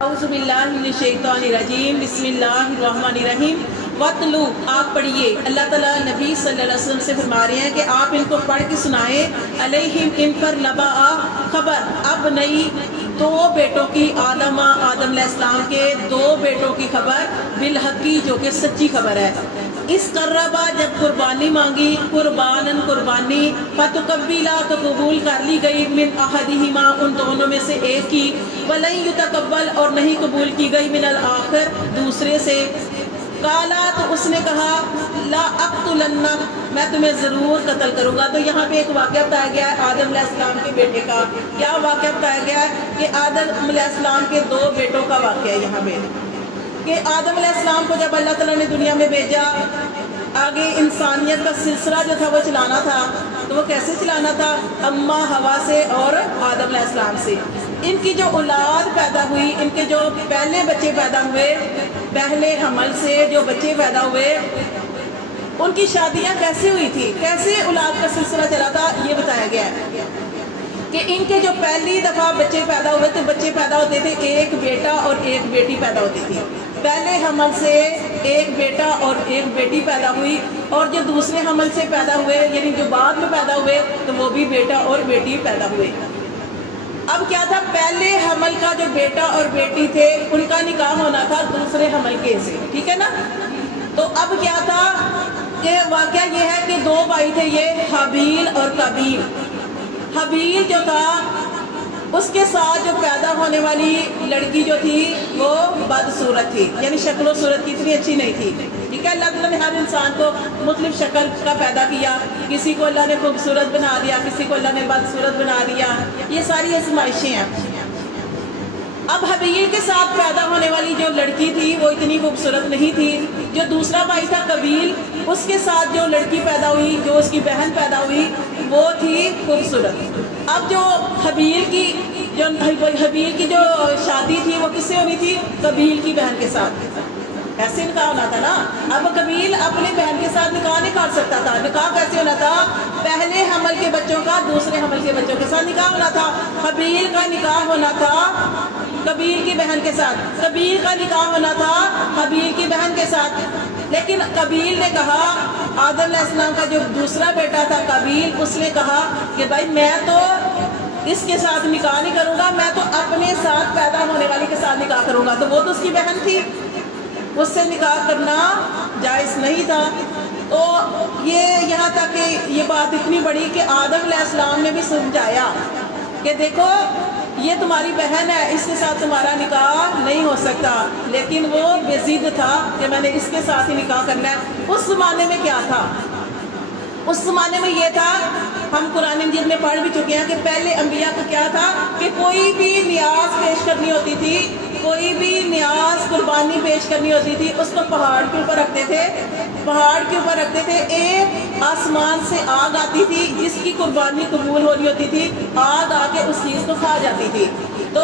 اعوذ باللہ من الشیطان الرجیم بسم اللہ الرحمن الرحیم وَاتْلُو آپ پڑھیے۔ اللہ تعالیٰ نبی صلی اللہ علیہ وسلم سے فرما رہے ہیں کہ آپ ان کو پڑھ کے سنائیں علیہم ان پر نبأ خبر اب نئی دو بیٹوں کی آدم علیہ السلام کے دو بیٹوں کی خبر بالحقی جو کہ سچی خبر ہے۔ اس قربا جب قربانی مانگی قربانن قربانی فتقبلا تو قبول کر لی گئی من احدہما ان دونوں میں سے ایک کی ولن یتقبل اور نہیں قبول کی گئی من الآخر دوسرے سے۔ قالا تو اس نے کہا لا اقتلنک میں تمہیں ضرور قتل کروں گا۔ تو یہاں پہ ایک واقعہ بتایا گیا ہے آدم علیہ السلام کے بیٹے کا۔ کیا واقعہ بتایا گیا ہے کہ آدم علیہ السلام کے دو بیٹوں کا واقعہ ہے یہاں پہ کہ آدم علیہ السلام کو جب اللہ تعالیٰ نے دنیا میں بھیجا آگے انسانیت کا سلسلہ جو تھا وہ چلانا تھا تو وہ کیسے چلانا تھا؟ اماں ہوا سے اور آدم علیہ السلام سے۔ ان کی جو اولاد پیدا ہوئی ان کے جو پہلے بچے پیدا ہوئے پہلے حمل سے جو بچے پیدا ہوئے ان کی شادیاں کیسے ہوئی تھی کیسے اولاد کا سلسلہ چلا تھا یہ بتایا گیا ہے کہ ان کے جو پہلی دفعہ بچے پیدا ہوئے تو بچے پیدا ہوتے تھے ایک بیٹا اور ایک بیٹی پیدا ہوتی تھی۔ پہلے حمل سے ایک بیٹا اور ایک بیٹی پیدا ہوئی اور جو دوسرے حمل سے پیدا ہوئے یعنی جو بعد میں پیدا ہوئے تو وہ بھی بیٹا اور بیٹی پیدا ہوئے۔ اب کیا تھا پہلے حمل کا جو بیٹا اور بیٹی تھے ان کا نکاح ہونا تھا دوسرے حمل کے سے، ٹھیک ہے نا؟ تو اب کیا تھا کہ واقعہ یہ ہے کہ دو بھائی تھے یہ حابیل اور قابیل۔ حابیل جو تھا اس کے ساتھ جو پیدا ہونے والی لڑکی جو تھی وہ بدصورت تھی یعنی شکل و صورت کی اتنی اچھی نہیں تھی، ٹھیک ہے؟ اللہ تعالیٰ نے ہر انسان کو مختلف شکل کا پیدا کیا، کسی کو اللہ نے خوبصورت بنا دیا کسی کو اللہ نے بدصورت بنا دیا، یہ ساری آزمائشیں ہیں۔ اب حابیل کے ساتھ پیدا ہونے والی جو لڑکی تھی وہ اتنی خوبصورت نہیں تھی۔ جو دوسرا بھائی تھا قابیل اس کے ساتھ جو لڑکی پیدا ہوئی جو اس کی بہن پیدا ہوئی وہ تھی خوبصورت۔ اب جو حابیل کی جو شادی تھی وہ کس سے ہونی تھی؟ قابیل کی بہن کے ساتھ، ایسے نکاح ہونا تھا نا۔ اب قابیل اپنی بہن کے ساتھ نکاح نہیں کر سکتا تھا، نکاح کیسے ہونا تھا؟ پہلے حمل کے بچوں کا دوسرے حمل کے بچوں کے ساتھ نکاح ہونا تھا۔ حابیل کا نکاح ہونا تھا قابیل کی بہن کے ساتھ، قابیل کا نکاح ہونا تھا حابیل کی بہن کے ساتھ۔ لیکن قابیل نے کہا آدم علیہ السلام کا جو دوسرا بیٹا تھا قابیل اس نے کہا کہ بھائی میں تو اس کے ساتھ نکاح نہیں کروں گا، میں تو اپنے ساتھ پیدا ہونے والی کے ساتھ نکاح کروں گا۔ تو وہ تو اس کی بہن تھی اس سے نکاح کرنا جائز نہیں تھا۔ تو یہ یہاں تک کہ یہ بات اتنی بڑی کہ آدم علیہ السلام نے بھی سمجھایا کہ دیکھو یہ تمہاری بہن ہے اس کے ساتھ تمہارا نکاح نہیں ہو سکتا، لیکن وہ بے ضد تھا کہ میں نے اس کے ساتھ ہی نکاح کرنا ہے۔ اس زمانے میں کیا تھا؟ اس زمانے میں یہ تھا ہم قرآن مجید میں پڑھ بھی چکے ہیں کہ پہلے انبیاء کو کیا تھا کہ کوئی بھی نیاز پیش کرنی ہوتی تھی کوئی بھی نیاز قربانی پیش کرنی ہوتی تھی اس کو پہاڑ کے اوپر رکھتے تھے، پہاڑ کے اوپر رکھتے تھے، ایک آسمان سے آگ آتی تھی جس کی قربانی قبول ہو رہی ہوتی تھی، آگ آ کے اس چیز کو کھا جاتی تھی تو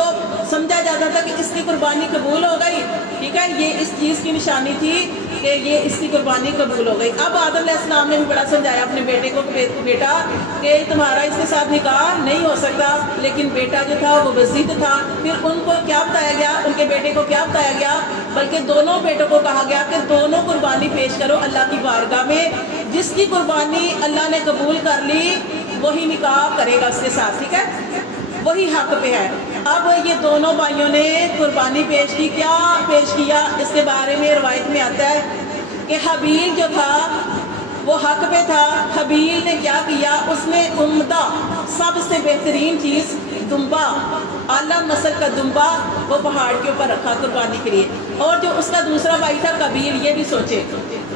سمجھا جاتا تھا کہ اس کی قربانی قبول ہو گئی، ٹھیک ہے؟ یہ اس چیز کی نشانی تھی کہ یہ اس کی قربانی قبول ہو گئی۔ اب آدم علیہ السلام نے بھی بڑا سمجھایا اپنے بیٹے کو بیٹا کہ تمہارا اس کے ساتھ نکاح نہیں ہو سکتا، لیکن بیٹا جو تھا وہ بضد تھا۔ پھر ان کو کیا بتایا گیا ان کے بیٹے کو کیا بتایا گیا بلکہ دونوں بیٹوں کو کہا گیا کہ دونوں قربانی پیش کرو اللہ کی بارگاہ میں، جس کی قربانی اللہ نے قبول کر لی وہی نکاح کرے گا اس کے ساتھ، ٹھیک ہے؟ وہی حق پہ ہے۔ اب یہ دونوں بھائیوں نے قربانی پیش کی، کیا پیش کیا اس کے بارے میں روایت میں آتا ہے کہ حابیل جو تھا وہ حق پہ تھا۔ حابیل نے کیا کیا اس نے عمدہ سب سے بہترین چیز دمبا اعلیٰ نسل کا دمبا وہ پہاڑ کے اوپر رکھا قربانی کے لیے۔ اور جو اس کا دوسرا بھائی تھا قابیل، یہ بھی سوچے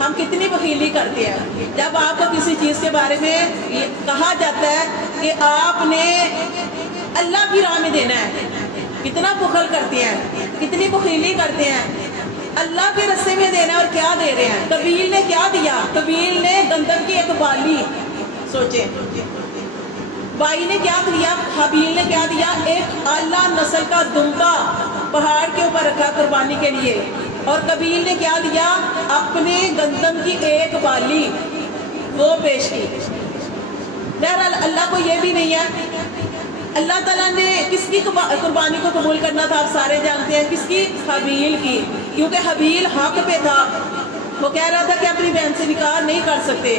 ہم کتنی بخیلی کرتے ہیں جب آپ کو کسی چیز کے بارے میں کہا جاتا ہے کہ آپ نے اللہ کی راہ میں دینا ہے، کتنا بخل کرتے ہیں کتنی بخیلی کرتے ہیں، اللہ کے رستے میں دینا ہے اور کیا دے رہے ہیں۔ قابیل نے کیا دیا؟ قابیل نے گندم کی ایک بالی، سوچیں بھائی نے کیا دیا، حابیل نے کیا دیا؟ ایک اعلیٰ نسل کا دمبا پہاڑ کے اوپر رکھا قربانی کے لیے، اور قابیل نے کیا دیا؟ اپنے گندم کی ایک بالی وہ پیش کی۔ بہرحال اللہ کو یہ بھی نہیں ہے اللہ تعالیٰ نے کس کی قربانی کو قبول کرنا تھا؟ آپ سارے جانتے ہیں کس کی؟ حابیل کی، کیونکہ حابیل حق پہ تھا، وہ کہہ رہا تھا کہ اپنی بہن سے نکاح نہیں کر سکتے،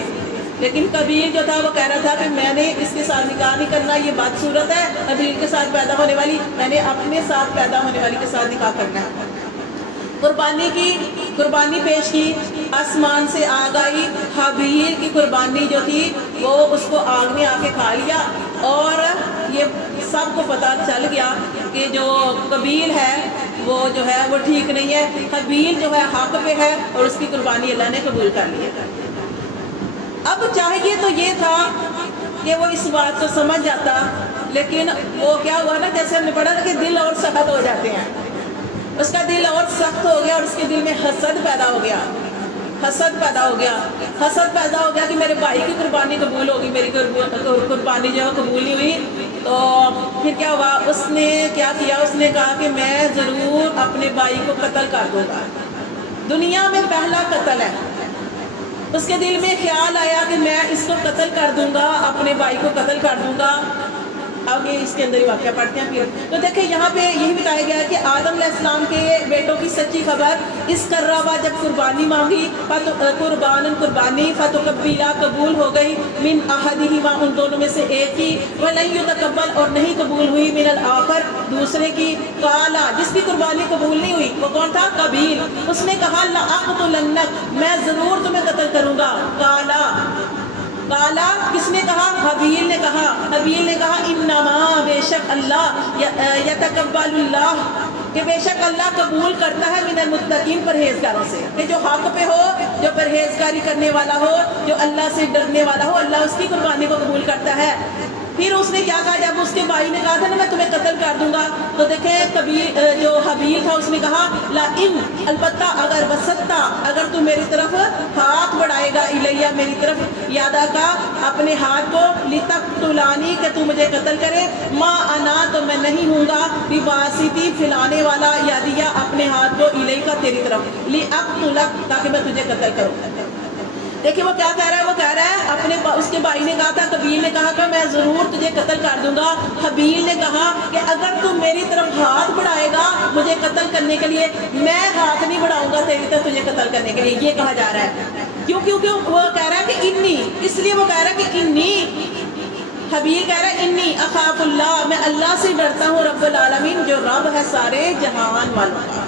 لیکن قابیل جو تھا وہ کہہ رہا تھا کہ میں نے اس کے ساتھ نکاح نہیں کرنا، یہ بدصورت ہے، حابیل کے ساتھ پیدا ہونے والی، میں نے اپنے ساتھ پیدا ہونے والی کے ساتھ نکاح کرنا ہے۔ قربانی پیش کی، آسمان سے آگ آئی، حابیل کی قربانی جو تھی وہ اس کو آگ نے آ کے کھا لیا، اور یہ سب کو پتہ چل گیا کہ جو قابیل ہے وہ جو ہے وہ ٹھیک نہیں ہے، حابیل جو ہے حق پہ ہے اور اس کی قربانی اللہ نے قبول کر لی ہے۔ اب چاہیے تو یہ تھا کہ وہ اس بات کو سمجھ جاتا، لیکن وہ کیا ہوا نا، جیسے ہم نے پڑھا نا کہ دل اور سخت ہو جاتے ہیں، اس کا دل اور سخت ہو گیا اور اس کے دل میں حسد پیدا ہو گیا، حسد پیدا ہو گیا کہ میرے بھائی کی قربانی قبول ہوگی، میری قربانی جو ہے قبول نہیں ہوئی۔ تو پھر کیا ہوا، اس نے کیا کیا، اس نے کہا کہ میں ضرور اپنے بھائی کو قتل کر دوں گا، دنیا میں پہلا قتل ہے۔ اس کے دل میں خیال آیا کہ میں اس کو قتل کر دوں گا، اپنے بھائی کو قتل کر دوں گا۔ آگے اس کے اندر ہی واقعہ پڑھتے ہیں پھر تو دیکھیں یہاں پہ یہی بتایا گیا ہے کہ آدم علیہ السلام کے بیٹوں کی سچی خبر اس کروا جب قربانی مانگی، قربانی فتقبلا قبول ہو گئی، من احدہما ان دونوں میں سے ایک کی، ولن یتقبل اور نہیں قبول ہوئی، من الآخر دوسرے کی، قالا جس کی قربانی قبول نہیں ہوئی وہ کون تھا؟ قابیل۔ اس نے کہا لأقتلنک میں ضرور تمہیں قتل کروں گا، قالا کس نے کہا؟ حابیل نے کہا انما بے شک اللہ یتقبل اللہ کہ بے شک اللہ قبول کرتا ہے من المتقین پرہیزگاروں سے، کہ جو حق پہ ہو، جو پرہیزگاری کرنے والا ہو، جو اللہ سے ڈرنے والا ہو، اللہ اس کی قربانی کو قبول کرتا ہے۔ پھر اس نے کیا کہا، جب اس کے بھائی نے کہا تھا نا میں تمہیں قتل کر دوں گا، تو دیکھیں جو حابیل تھا اس نے کہا لئن البتہ اگر وسطتا اگر تو میری طرف ہاتھ بڑھائے گا، الیہ میری طرف، یادا کا اپنے ہاتھ کو، لتقتلانی کہ تو مجھے قتل کرے، ما انا تو میں نہیں ہوں گا، بباسطی پھیلانے والا، یادیا اپنے ہاتھ کو، الیہ کا تیری طرف، لأقتلک تاکہ میں تجھے قتل کروں۔ دیکھیں وہ کیا کہہ رہا ہے، وہ کہہ رہا ہے اپنے اس کے بھائی نے کہا تھا، قابیل نے کہا کہ میں ضرور تجھے قتل کر دوں گا، حابیل نے کہا کہ اگر تو میری طرف ہاتھ بڑھائے گا مجھے قتل کرنے کے لیے، میں ہاتھ نہیں بڑھاؤں گا تیری طرف تجھے قتل کرنے کے لیے، یہ کہا جا رہا ہے۔ کیوں وہ کہہ رہا ہے کہ انی، اس لیے وہ کہہ رہا ہے کہ انی، حابیل کہہ رہا ہے انی اخاف اللہ میں اللہ سے ڈرتا ہوں، رب العالمین جو رب ہے سارے جہان والوں کا۔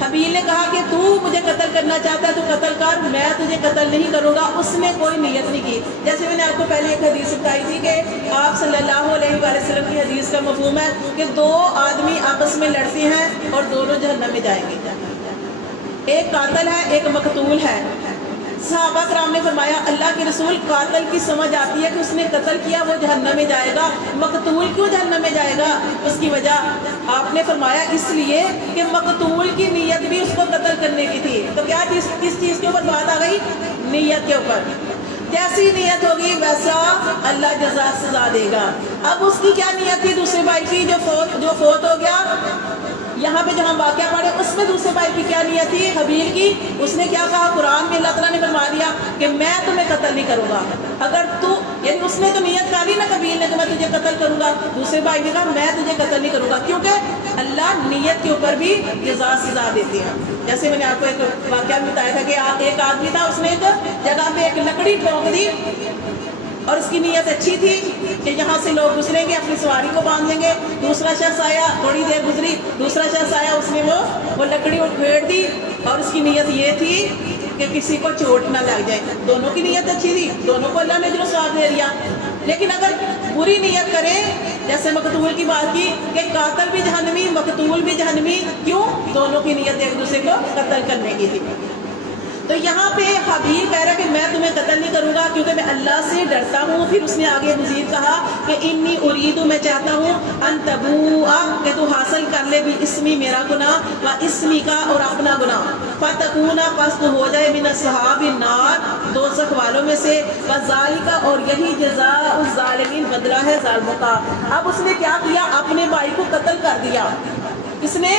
حابیل نے کہا کہ تو مجھے قتل کرنا چاہتا ہے تو قتل کر، میں تجھے قتل نہیں کروں گا۔ اس نے کوئی نیت نہیں کی، جیسے میں نے آپ کو پہلے ایک حدیث بتائی تھی کہ آپ صلی اللہ علیہ وآلہ وسلم کی حدیث کا مفہوم ہے کہ دو آدمی آپس میں لڑتے ہیں اور دونوں جہنم میں جائیں گے، ایک قاتل ہے ایک مقتول ہے۔ صحابہ کرام نے فرمایا اللہ کے رسول قاتل کی سمجھ آتی ہے کہ اس نے قتل کیا وہ جہنم میں جائے گا، مقتول کیوں جہنم میں جائے گا؟ اس کی وجہ آپ نے فرمایا اس لیے کہ مقتول کی نیت بھی اس کو قتل کرنے کی تھی۔ تو کیا کس چیز کے اوپر بات آ گئی؟ نیت کے اوپر۔ جیسی نیت ہوگی ویسا اللہ جزا سزا دے گا۔ اب اس کی کیا نیت تھی دوسرے بھائی کی جو فوت ہو گیا؟ یہاں پہ جو ہم واقعہ پڑھے اس میں دوسرے بھائی کی کیا نیت تھی؟ حابیل کی۔ اس نے کیا کہا؟ قرآن میں اللہ تعالیٰ نے فرما دیا کہ میں تمہیں قتل نہیں کروں گا، اگر تو یعنی اس نے تو نیت کر لی نا قابیل نے کہ میں تجھے قتل کروں گا، دوسرے بھائی نے کہا میں تجھے قتل نہیں کروں گا، کیونکہ اللہ نیت کے اوپر بھی جزا سزا دیتی ہے۔ جیسے میں نے آپ کو ایک واقعہ بتایا تھا کہ ایک آدمی تھا، اس نے ایک جگہ پہ ایک لکڑی ٹھوک دی اور اس کی نیت اچھی تھی کہ یہاں سے لوگ گزریں گے اپنی سواری کو باندھیں گے، دوسرا شخص آیا، تھوڑی دیر گزری، دوسرا شخص آیا، اس نے وہ لکڑی پھیڑ دی اور اس کی نیت یہ تھی کہ کسی کو چوٹ نہ لگ جائے۔ دونوں کی نیت اچھی تھی، دونوں کو اللہ نے اجر و ثواب دے دیا، لیکن اگر بری نیت کرے جیسے مقتول کی بات کی کہ قاتل بھی جہنمی مقتول بھی جہنمی، کیوں؟ دونوں کی نیت ایک دوسرے کو قتل کرنے کی تھی۔ تو یہاں پہ حابیل کہہ رہا ہے کہ میں تمہیں قتل نہیں کروں گا کیونکہ میں اللہ سے ڈرتا ہوں۔ پھر اس نے آگے مزید کہا کہ انی اریدو میں چاہتا ہوں ان تبوء کہ تو حاصل کر لے بھی اسمی میرا گناہ و اسمی کا اور اپنا گناہ، فتکونا پس تو ہو جائے من اصحاب النار دوزخ والوں میں سے، وذالک اور یہی جزاء الظالمین بدلہ ہے ظالموں کا۔ اب اس نے کیا کیا؟ اپنے بھائی کو قتل کر دیا۔ اس نے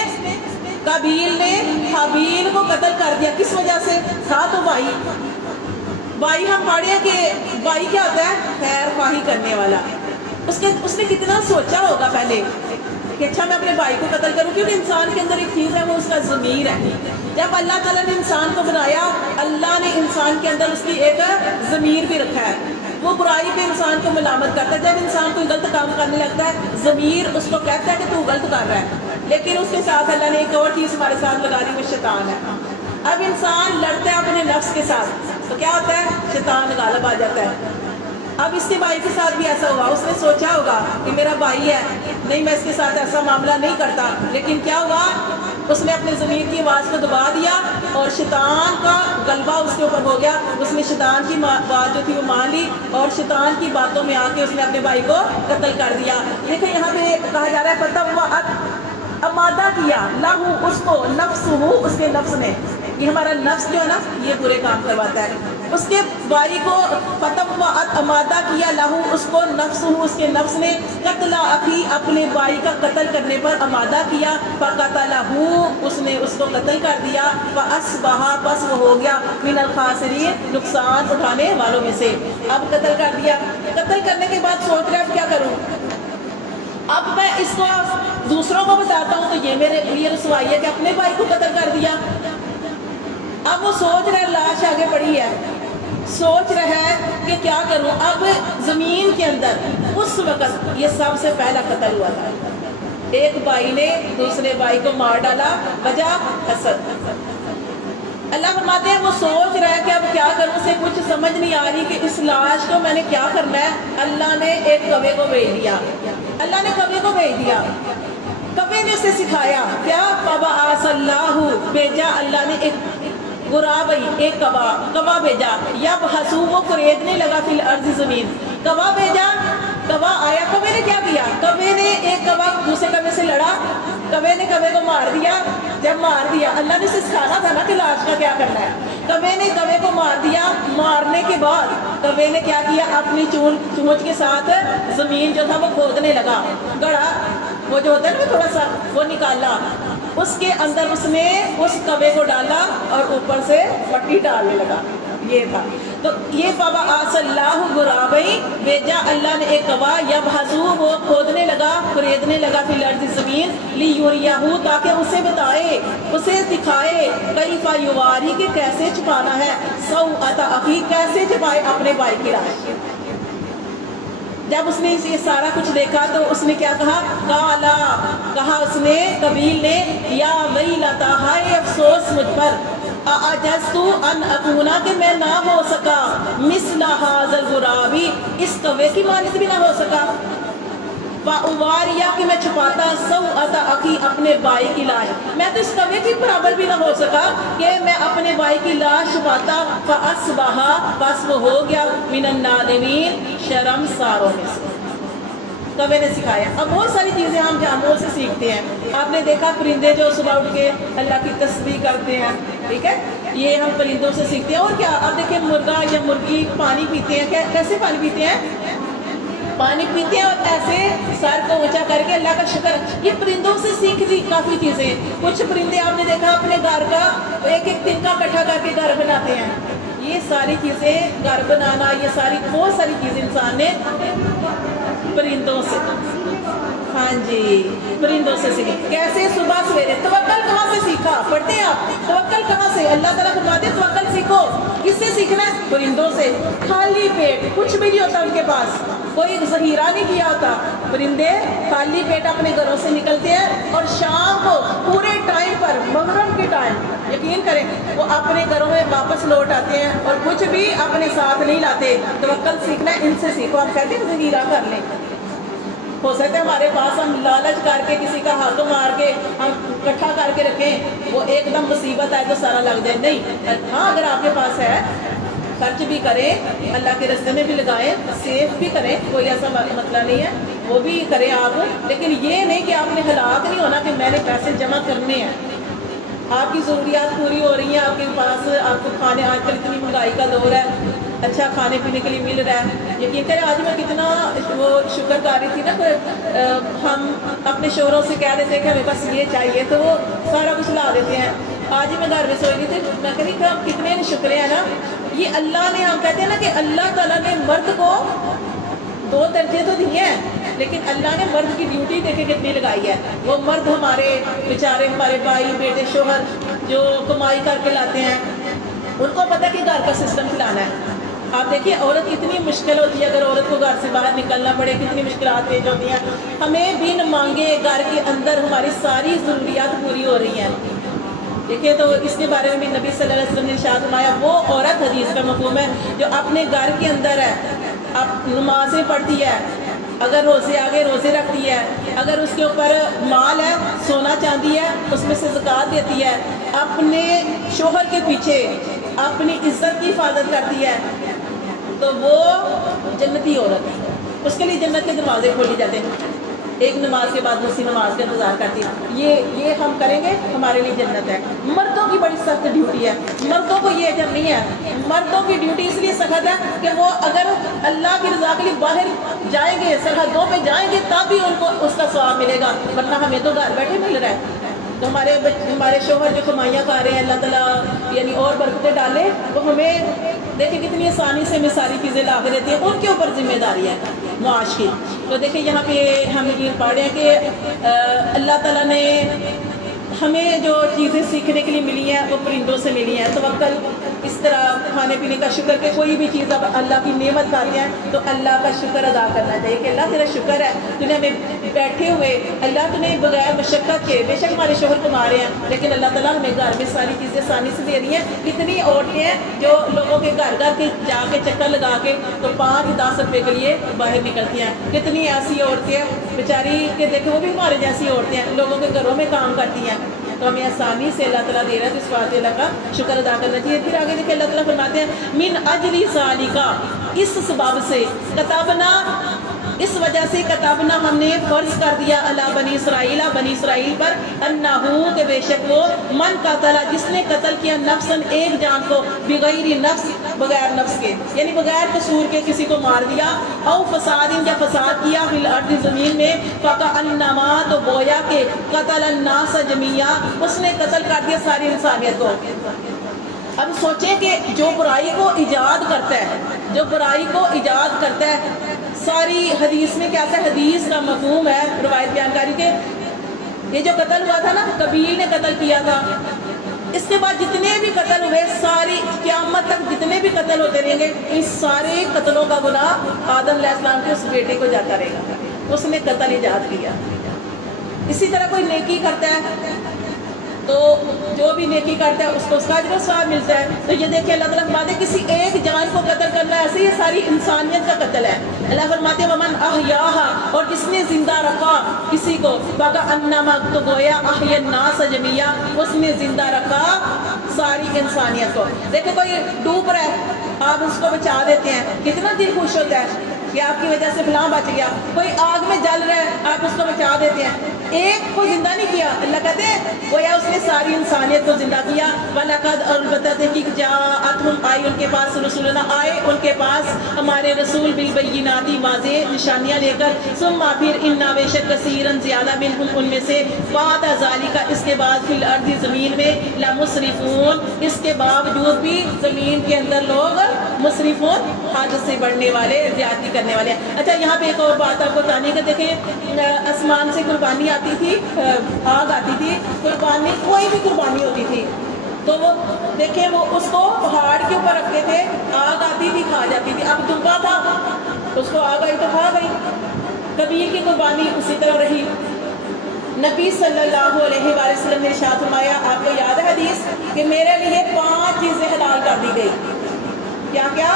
قابیل نے حابیل کو قتل کر دیا، کس وجہ سے؟ تھا تو بھائی ہم پڑھے ہیں کہ بھائی کیا ہوتا ہے؟ خیر خواہی کرنے والا۔ اس نے کتنا سوچا ہوگا پہلے کہ اچھا میں اپنے بھائی کو قتل کروں، کیونکہ انسان کے اندر ایک چیز ہے، وہ اس کا ضمیر ہے. جب اللہ تعالیٰ نے انسان کو بنایا، اللہ نے انسان کے اندر اس کی ایک ضمیر بھی رکھا ہے. وہ برائی پہ انسان کو ملامت کرتا ہے. جب انسان کوئی غلط کام کرنے لگتا ہے، ضمیر اس کو کہتا ہے کہ تو غلط کر رہا ہے. لیکن اس کے ساتھ اللہ نے ایک اور چیز ہمارے ساتھ لگا دی، وہ شیطان ہے. اب انسان لڑتا ہے اپنے نفس کے ساتھ تو کیا ہوتا ہے؟ شیطان غالب آ جاتا ہے. اب اس کے بھائی کے ساتھ بھی ایسا ہوا. اس نے سوچا ہوگا کہ میرا بھائی ہے، نہیں میں اس کے ساتھ ایسا معاملہ نہیں کرتا. لیکن کیا ہوا؟ اس نے اپنے ضمیر کی آواز کو دبا دیا اور شیطان کا غلبہ اس کے اوپر ہو گیا. اس نے شیطان کی بات جو تھی وہ مان لی اور شیطان کی باتوں میں آ کے اس نے اپنے بھائی کو قتل کر دیا. دیکھیں یہاں پہ کہا جا رہا ہے فتوعت، امادہ کیا لہو اس کو، نفسہ اس کے نفس نے. یہ ہمارا نفس جو ہے نا، یہ برے کام کرواتا ہے. اس کے بھائی کو فتوعت امادہ کیا لہو اس کو، نفسہ اس کے نفس نے، قتل اخی اپنے بھائی کا قتل کرنے پر امادہ کیا. فقتلہ اس نے اس کو قتل کر دیا. فاصبح پس وہ ہو گیا من الخاسرین نقصان اٹھانے والوں میں سے. اب قتل کر دیا. قتل کرنے کے بعد سوچ رہا اب کیا کروں؟ اب میں اس کو دوسروں کو بتاتا ہوں تو یہ میرے لیے رسوائی ہے کہ اپنے بھائی کو قتل کر دیا. اب وہ سوچ رہا ہے، لاش آگے پڑی ہے، سوچ رہا ہے کہ کیا کروں. اب زمین کے اندر اس وقت یہ سب سے پہلا قتل ہوا تھا. ایک بھائی نے دوسرے بھائی کو مار ڈالا، وجہ حسد. اللہ فرماتے ہیں وہ سوچ رہا ہے کہ اب کیا کروں، اسے کچھ سمجھ نہیں آ رہی کہ اس لاش کو میں نے کیا کرنا ہے. اللہ نے ایک کوے کو بھیج دیا. اللہ نے کوے کو بھیج دیا. کوے نے اسے سکھایا کیا؟ فبعث اللہ، بھیجا اللہ نے ایک غرابی، ایک کوا بھیجا. یبحث وہ قریدنے لگا فی الارض زمین. کوا بھیجا، کوا آیا. کوے نے کیا کیا؟ کوے نے ایک کوا دوسرے کوے سے لڑا، کوے نے کوے کو مار دیا. جب مار دیا، اللہ نے اسے سکھانا تھا نا کہ لاش کا کیا کرنا ہے. کوے نے کوے کو مار دیا. مارنے کے بعد کوے نے کیا کیا؟ اپنی چونچ کے ساتھ زمین جو تھا وہ کھودنے لگا. گڑھا وہ جو ہوتا ہے نا تھوڑا سا، وہ نکالا. اس کے اندر اس نے اس کوے کو ڈالا اور اوپر سے مٹی ڈالنے لگا. یہ تھا. تو یہ فبعث اللہ غرابی، بھیجا اللہ نے ایک کوا. یبحث وہ کھودنے لگا، قریدنے لگا فی الارض زمین. لیوریہ تاکہ اسے بتائے، اسے دکھائے. کیف یواری کہ کیسے چھپانا ہے. سوءۃ اخی کیسے چھپائے اپنے بھائی کی لاش. جب اس نے یہ سارا کچھ دیکھا تو اس نے کیا کہا؟ قالا کہا اس نے، قبیل نے، یا ویلتا ہائے افسوس مجھ پر، اعجزت ان اکونا کہ میں نہ ہو سکا، مثل ھذا الغرابی اس کوے کی مانند بھی نہ ہو سکا. واریہ کہ میں چھپاتا، سوءۃ اخی اپنے بھائی کی لاش، میں تو اس کوے کے برابر بھی نہ ہو سکا کہ میں اپنے بھائی کی لاش چھپاتا. فاصبح بس وہ ہو گیا من النادمین شرم ساروں میں سے. کوے نے سکھایا. اب بہت ساری چیزیں ہم جانوروں سے سیکھتے ہیں. آپ نے دیکھا پرندے جو صبح اٹھ کے اللہ کی تسبیح کرتے ہیں، ٹھیک ہے، یہ ہم پرندوں سے سیکھتے ہیں. اور کیا اب دیکھیں مرغا یا مرغی پانی پیتے ہیں، کیسے پانی پیتے ہیں؟ پانی پیتے ہیں اور ایسے سر کو اونچا کر کے اللہ کا شکر. یہ پرندوں سے سیکھ لی کافی چیزیں. کچھ پرندے آپ نے دیکھا اپنے گھر کا ایک ایک تنکا اکٹھا کر کے گھر بناتے ہیں. یہ ساری چیزیں گھر بنانا، یہ ساری بہت ساری چیزیں انسان نے پرندوں سے، ہاں جی، پرندوں سے سیکھی. کیسے؟ صبح سویرے. توکل کہاں سے سیکھا؟ پڑھتے ہیں آپ، توکل کہاں سے؟ اللہ تعالیٰ فرماتے ہیں توکل سیکھو. کس سے سیکھنا ہے؟ پرندوں سے. خالی پیٹ، کچھ بھی نہیں ہوتا ان کے پاس، کوئی ذخیرہ نہیں کیا ہوتا. پرندے خالی پیٹ اپنے گھروں سے نکلتے ہیں اور شام کو پورے ٹائم پر، مغرب کے ٹائم، یقین کریں وہ اپنے گھروں میں واپس لوٹ آتے ہیں اور کچھ بھی اپنے ساتھ نہیں لاتے. توکل سیکھنا ہے، ان سے سیکھو. آپ کہتے ہیں ذخیرہ کر لیں. ہو سکتا ہے ہمارے پاس ہم لالچ کر کے کسی کا حق مار کے ہم اکٹھا کر کے رکھیں، وہ ایک دم مصیبت آئے تو سارا لگ جائے. نہیں، ہاں اگر آپ کے پاس ہے خرچ بھی کریں، اللہ کے راستے میں بھی لگائیں، سیف بھی کریں، کوئی ایسا مسئلہ نہیں ہے، وہ بھی کریں آپ. لیکن یہ نہیں کہ آپ نے ہلاک نہیں ہونا کہ میں نے پیسے جمع کرنے ہیں. آپ کی ضروریات پوری ہو رہی ہیں، آپ کے پاس آپ کو کھانے، آج کل اتنی مہنگائی کا دور ہے، اچھا کھانے پینے کے لیے مل رہا ہے. یقین کریں آج میں کتنا وہ شکر کر رہی تھی نا، ہم اپنے شوہروں سے کہہ دیتے ہیں کہ ہمیں بس یہ چاہیے تو وہ سارا کچھ لا دیتے ہیں. آج ہی میں گھر میں سوئی رہی تھی، میں کہہ رہی کہ ہم کتنے شکرے ہیں نا. یہ اللہ نے، ہم کہتے ہیں نا کہ اللہ تعالیٰ نے مرد کو 2 درجے تو دیے ہیں. لیکن اللہ نے مرد کی ڈیوٹی دیکھے کتنی لگائی ہے. وہ مرد ہمارے بیچارے ہمارے بھائی بیٹے شوہر جو کمائی کر کے لاتے ہیں ان کو پتہ کہ گھر کا سسٹم چلانا ہے. آپ دیکھیے عورت کتنی مشکل ہوتی ہے اگر عورت کو گھر سے باہر نکلنا پڑے, کتنی مشکلات پیش ہوتی ہیں. ہمیں بن مانگے گھر کے اندر ہماری ساری ضروریات پوری ہو رہی ہیں. دیکھیے تو اس کے بارے میں بھی نبی صلی اللہ علیہ وسلم نے ارشاد فرمایا وہ عورت حدیث کا مفہوم ہے جو اپنے گھر کے اندر ہے, اب نمازیں پڑھتی ہے, اگر روزے آگے روزے رکھتی ہے, اگر اس کے اوپر مال ہے سونا چاندی ہے اس میں سے زکوٰۃ دیتی ہے, اپنے شوہر کے پیچھے اپنی عزت کی حفاظت کرتی ہے, تو وہ جنتی عورت ہے. اس کے لیے جنت کے دروازے کھولے جاتے ہیں. ایک نماز کے بعد دوسری نماز کا انتظار کرتی ہے. یہ ہم کریں گے ہمارے لیے جنت ہے. مردوں کی بڑی سخت ڈیوٹی ہے. مردوں کو یہ اجر نہیں ہے. مردوں کی ڈیوٹی اس لیے سخت ہے کہ وہ اگر اللہ کی رضا کے لیے باہر جائیں گے, سرحدوں پہ جائیں گے, تب بھی ان کو اس کا ثواب ملے گا, ورنہ ہمیں تو گھر بیٹھے مل رہا ہے. تو ہمارے شوہر جو کمائیاں کر رہے ہیں اللہ تعالیٰ یعنی اور برکتیں ڈالے, وہ ہمیں دیکھیں کتنی آسانی سے ہمیں ساری چیزیں لا کے دیتی ہیں. ان کے اوپر ذمہ داری ہے معاش کی. تو دیکھیں یہاں پہ ہم یہ پڑھ رہے ہیں کہ اللہ تعالیٰ نے ہمیں جو چیزیں سیکھنے کے لیے ملی ہیں وہ پرندوں سے ملی ہیں. توکل, اس طرح کھانے پینے کا شکر, کہ کوئی بھی چیز اب اللہ کی نعمت کھاتے ہیں تو اللہ کا شکر ادا کرنا چاہیے کہ اللہ تیرا شکر ہے تو نے ہمیں بیٹھے ہوئے, اللہ تو نے بغیر مشقت کے, بے شک ہمارے شوہر کما رہے ہیں لیکن اللہ تعالیٰ ہمیں گھر میں ساری چیزیں آسانی سے دے رہی ہیں. کتنی عورتیں ہیں جو لوگوں کے گھر گھر کے جا کے چکر لگا کے تو 5-10 روپے کے لیے باہر نکلتی ہیں. کتنی ایسی عورتیں ہیں بیچاری کہ دیکھیں وہ بھی ہمارے جیسی عورتیں ہیں, لوگوں کے گھروں میں کام کرتی ہیں. تو ہمیں آسانی سے اللہ تعالیٰ دے رہا ہے تو اس بات اللہ کا شکر ادا کرنا چاہیے. پھر آگے دیکھیں اللہ تعالیٰ فرماتے ہیں من اجلی ذالکا, اس سبب سے کتابنا, اس وجہ سے کتابنا ہم نے فرض کر دیا اللہ بنی اسرائیل, بنی اسرائیل پر, انہو کہ بے شک وہ, من قتل جس نے قتل کیا, نفسن ایک جان کو, بغیر نفس بغیر نفس کے یعنی بغیر قصور کے کسی کو مار دیا, او فساد یا فساد کیا, فی الارض زمین میں, فکأنما تو گویا کہ قتل الناس جمیعا اس نے قتل کر دیا ساری انسانیت کو. اب سوچیں کہ جو برائی کو ایجاد کرتا ہے, جو برائی کو ایجاد کرتا ہے, ساری حدیث میں کیا تھا, حدیث کا مفہوم ہے روایت بیان کاری کے یہ جو قتل ہوا تھا نا, قبیل نے قتل کیا تھا, اس کے بعد جتنے بھی قتل ہوئے ساری قیامت تک جتنے بھی قتل ہوتے رہیں گے, ان سارے قتلوں کا گناہ آدم علیہ السلام کے اس بیٹے کو جاتا رہے گا, اس نے قتل ایجاد کیا. اسی طرح کوئی نیکی کرتا ہے تو جو بھی نیکی کرتا ہے اس کو اس کا اجر و ثواب ملتا ہے. تو یہ دیکھیں اللہ تعالیٰ فرماتے ہیں کسی ایک جان کو قتل کرنا ایسے یہ ساری انسانیت کا قتل ہے. اللہ فرماتے ہیں ومن احیاہا, اور جس نے زندہ رکھا کسی کو, فکأنما تو گویا احیا الناس جمیعا اس نے زندہ رکھا ساری انسانیت کو. دیکھیں کوئی ڈوب رہا ہے آپ اس کو بچا دیتے ہیں, کتنا دل خوش ہوتا ہے کہ آپ کی وجہ سے فلاں بچ گیا. کوئی آگ میں جل رہا ہے آپ اس کو بچا دیتے ہیں, ایک کو زندہ نہیں کیا. اللہ کہتے ہیں گویا اس نے ساری انسانیت کو زندہ کیا. وَلَقَدْ البتہ تحقیق جاءتہم, آئی ان کے پاس رسولنا, آئے ان کے پاس ہمارے رسول بالبینات واضح نشانیاں لے کر, ثم پھر انا بے شک کثیرا زیادہ منہم ان میں سے, بعد ذالک اس کے بعد, فی الارض زمین میں, لمسرفون اس کے باوجود بھی زمین کے اندر لوگ مسرفون حد سے بڑھنے والے, زیادتی کرنے والے ہیں. اچھا یہاں پہ ایک اور بات آپ کو بتانے کا, دیکھیں آسمان سے قربانی آتی تھی, آگ آتی تھی, قربانی کوئی بھی قربانی ہوتی تھی تو وہ دیکھیں وہ اس کو پہاڑ کے اوپر رکھتے تھے, آگ آتی تھی کھا جاتی تھی. اب دبا تھا اس کو آگ آئی تو کھا گئی. قبیل کی قربانی اسی طرح رہی. نبی صلی اللہ علیہ وآلہ وسلم نے ارشاد فرمایا, آپ کو یاد ہے حدیث, کہ میرے لیے 5 چیزیں حلال کر دی گئی. کیا کیا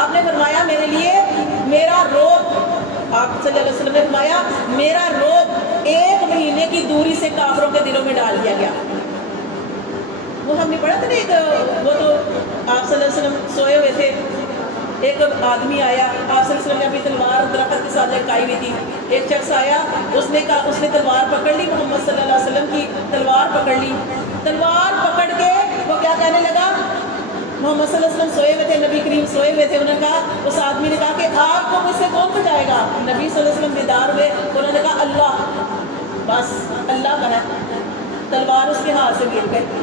آپ نے فرمایا میرے لیے میرا روب, آپ صلی اللہ علیہ وسلم نے فرمایا میرا روب 1 مہینے کی دوری سے کافروں کے دلوں میں ڈال دیا گیا. وہ ہم نے پڑھا تھا نا ایک, وہ تو آپ صلی اللہ علیہ وسلم سوئے ہوئے تھے, ایک آدمی آیا, آپ صلی اللہ علیہ وسلم نے اپنی تلوار درخت کے ساتھ لٹکائی ہوئی تھی, ایک شخص آیا, اس نے تلوار پکڑ لی, محمد صلی اللہ علیہ وسلم کی تلوار پکڑ لی. تلوار پکڑ کے وہ کیا کہنے لگا, محمد صلی اللہ علیہ وسلم سوئے ہوئے تھے, نبی کریم سوئے ہوئے تھے, انہوں نے کہا, اس آدمی نے کہا کہ آپ کو مجھ سے کون بچائے گا. نبی صلی اللہ علیہ وسلم بیدار ہوئے, انہوں نے کہا اللہ, بس اللہ کا ہے. تلوار اس کے ہاتھ سے گر گئی.